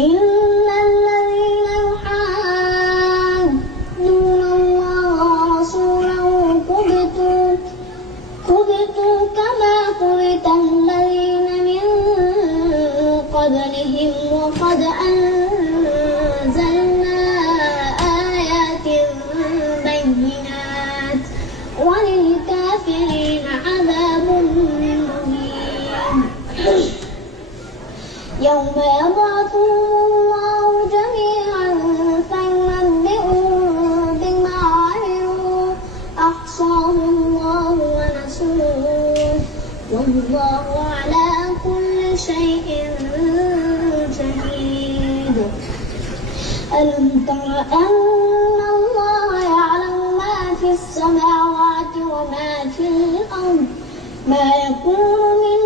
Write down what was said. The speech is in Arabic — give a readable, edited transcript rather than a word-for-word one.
إن الذين يحادون الله ورسوله كبتوا كما كبت الذين من قبلهم وقد أنزلنا آيات بينات وللكافرين عذاب مهين. يوم يبعثهم الله جميعا فينبئهم بما عملوا أحصاه الله ونسوه والله على كل شيء شهيد. ألم تر أن الله يعلم ما في السماوات وما في الأرض ما يكون من